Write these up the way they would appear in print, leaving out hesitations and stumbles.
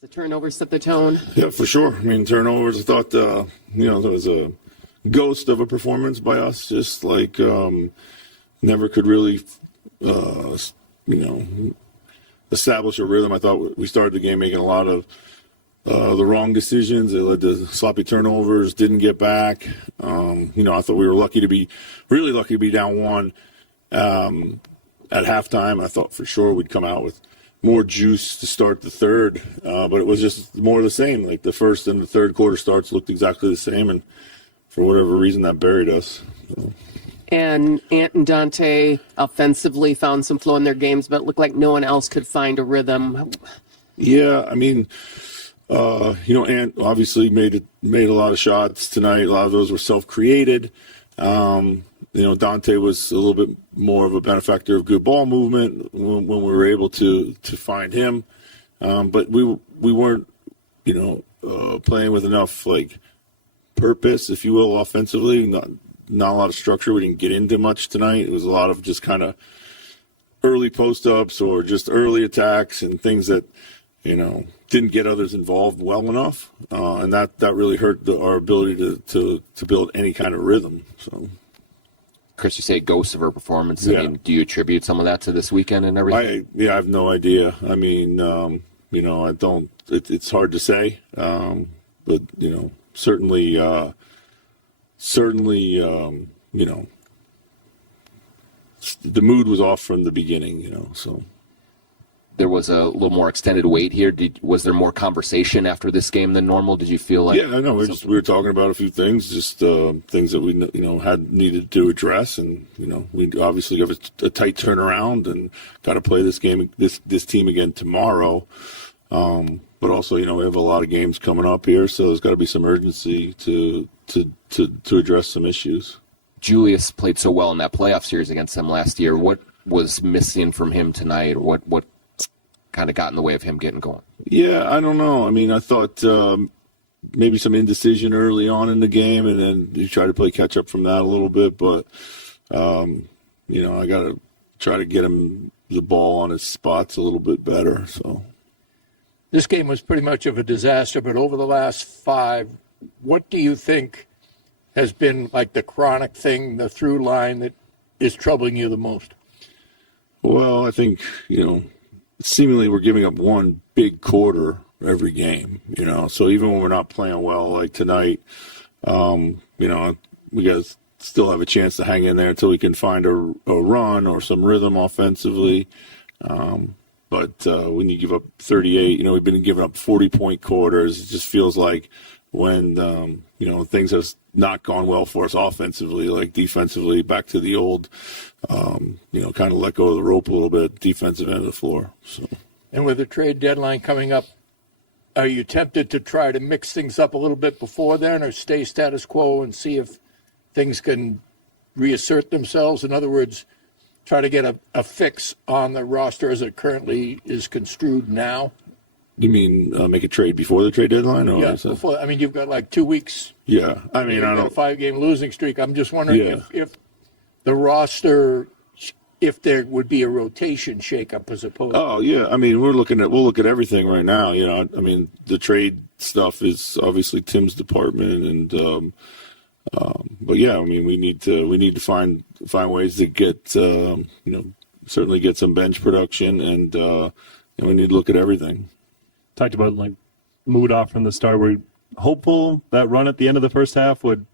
The turnovers set the tone. Yeah, for sure. I mean, turnovers, I thought, there was a ghost of a performance by us, just like never could really, establish a rhythm. I thought we started the game making a lot of the wrong decisions. It led to sloppy turnovers, didn't get back. I thought we were really lucky to be down one at halftime. I thought for sure we'd come out with more juice to start the third, but it was just more of the same. Like the first and the third quarter starts looked exactly the same, and for whatever reason that buried us. So. And Ant and Dante offensively found some flow in their games, but it looked like no one else could find a rhythm. Yeah, I mean, Ant obviously made a lot of shots tonight. A lot of those were self-created. Dante was a little bit more of a benefactor of good ball movement when we were able to find him. But we weren't, playing with enough purpose, if you will, offensively. Not a lot of structure. We didn't get into much tonight. It was a lot of just kind of early post-ups or just early attacks and things that, didn't get others involved well enough. And that really hurt our ability to build any kind of rhythm. So. Chris, you say ghost of her performance. Yeah. I mean, do you attribute some of that to this weekend and everything? I have no idea. I mean, I don't. It's hard to say, but certainly, the mood was off from the beginning. So. There was a little more extended wait here. Was there more conversation after this game than normal? Did you feel like? Yeah, I know. We were talking about a few things, just things that we had needed to address, and we obviously have a tight turnaround and got to play this team again tomorrow. But also, we have a lot of games coming up here, so there's got to be some urgency to address some issues. Julius played so well in that playoff series against them last year. What was missing from him tonight? What kind of got in the way of him getting going? Yeah, I don't know. I mean, I thought maybe some indecision early on in the game, and then you try to play catch up from that a little bit. But, I got to try to get him the ball on his spots a little bit better. So this game was pretty much of a disaster, but over the last 5, what do you think has been like the chronic thing, the through line that is troubling you the most? Well, I think, seemingly we're giving up one big quarter every game, so even when we're not playing well like tonight, we got to still have a chance to hang in there until we can find a run or some rhythm offensively. But when you give up 38, we've been giving up 40-point quarters. It just feels like when, things have not gone well for us offensively, like defensively, back to the old, kind of let go of the rope a little bit, defensive end of the floor. So. And with the trade deadline coming up, are you tempted to try to mix things up a little bit before then, or stay status quo and see if things can reassert themselves? In other words, try to get a fix on the roster as it currently is construed now? You mean make a trade before the trade deadline? Or yeah, before. I mean, you've got 2 weeks. Yeah, I mean, I don't. A 5-game losing streak. I'm just wondering if the roster, if there would be a rotation shakeup as opposed. Oh yeah, I mean, we'll look at everything right now. I mean, the trade stuff is obviously Tim's department, and but yeah, I mean, we need to find ways to get certainly get some bench production, and we need to look at everything. Talked about mood off from the start. We're hopeful that run at the end of the first half would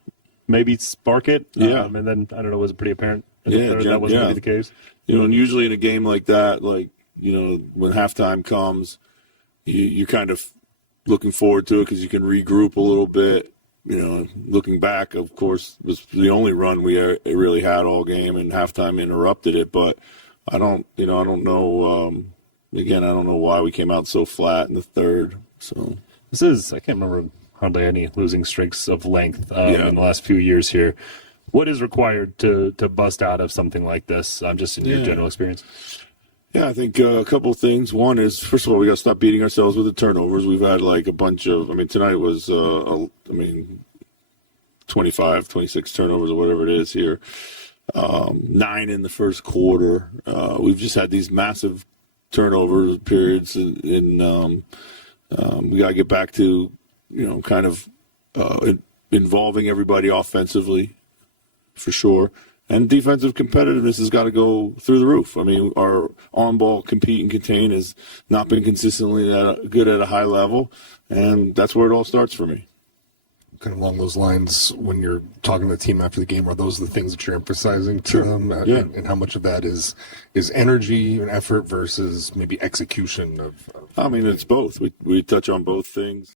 maybe spark it. Yeah. And then, I don't know, was it pretty apparent in the third that wasn't going to be the case? And usually in a game like that, when halftime comes, you're kind of looking forward to it because you can regroup a little bit. Looking back, of course, was the only run we really had all game, and halftime interrupted it. But I don't know. Again, I don't know why we came out so flat in the third. So I can't remember hardly any losing streaks of length in the last few years here. What is required to bust out of something like this, just in your general experience? Yeah, I think a couple of things. One is, first of all, we got to stop beating ourselves with the turnovers. We've had a bunch of, tonight was, 25, 26 turnovers or whatever it is here. 9 in the first quarter. We've just had these massive turnover periods in We got to get back to, kind of involving everybody offensively, for sure. And defensive competitiveness has got to go through the roof. I mean, our on-ball compete and contain has not been consistently good at a high level, and that's where it all starts for me. Kind of along those lines, when you're talking to the team after the game, are those the things that you're emphasizing to them? Yeah. And how much of that is energy and effort versus maybe execution of I mean, it's both. We touch on both things.